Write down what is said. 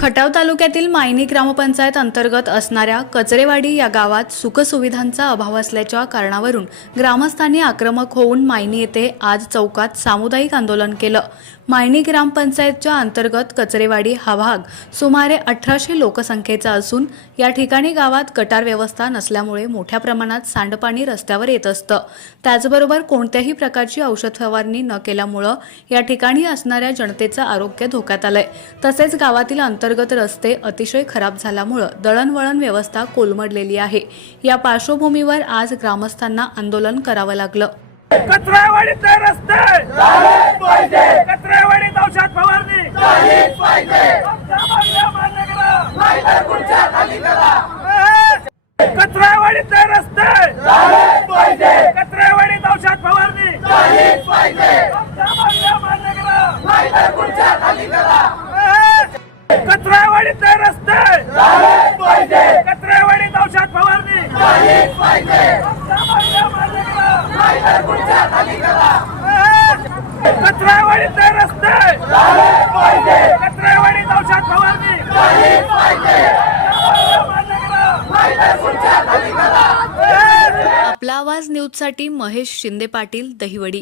खटाव तालुक्यातील मायनी ग्रामपंचायत अंतर्गत असणाऱ्या कचरेवाडी या गावात सुखसुविधांचा अभाव असल्याच्या कारणावरून ग्रामस्थांनी आक्रमक होऊन मायनी येथे आज चौकात सामुदायिक आंदोलन केलं. मायनी ग्रामपंचायतच्या अंतर्गत कचरेवाडी हा भाग सुमारे अठराशे लोकसंख्येचा असून या ठिकाणी गावात गटार व्यवस्था नसल्यामुळे मोठ्या प्रमाणात सांडपाणी रस्त्यावर येत असतं. त्याचबरोबर कोणत्याही प्रकारची औषध फवारणी न केल्यामुळं या ठिकाणी असणाऱ्या जनतेचं आरोग्य धोक्यात आलंय. तसेच गावातील अंतर अंतर्गत रस्ते अतिशय खराब झाल्यामुळं दळणवळण व्यवस्था कोलमडलेली आहे. या पार्श्वभूमीवर आज ग्रामस्थांना आंदोलन करावं लागलं. रस्ते! कचरावाडीत औषध फवारणी! रस्ते! कचरावाडीत औषध फवारणी! करा. कचरावाडीचे रस्ते कचरावाडीत औषध फवारणी! रस्ते! कचरावाडीत औषध फवारणी! आपला आवाज न्यूजसाठी महेश शिंदे पाटील दहिवडी.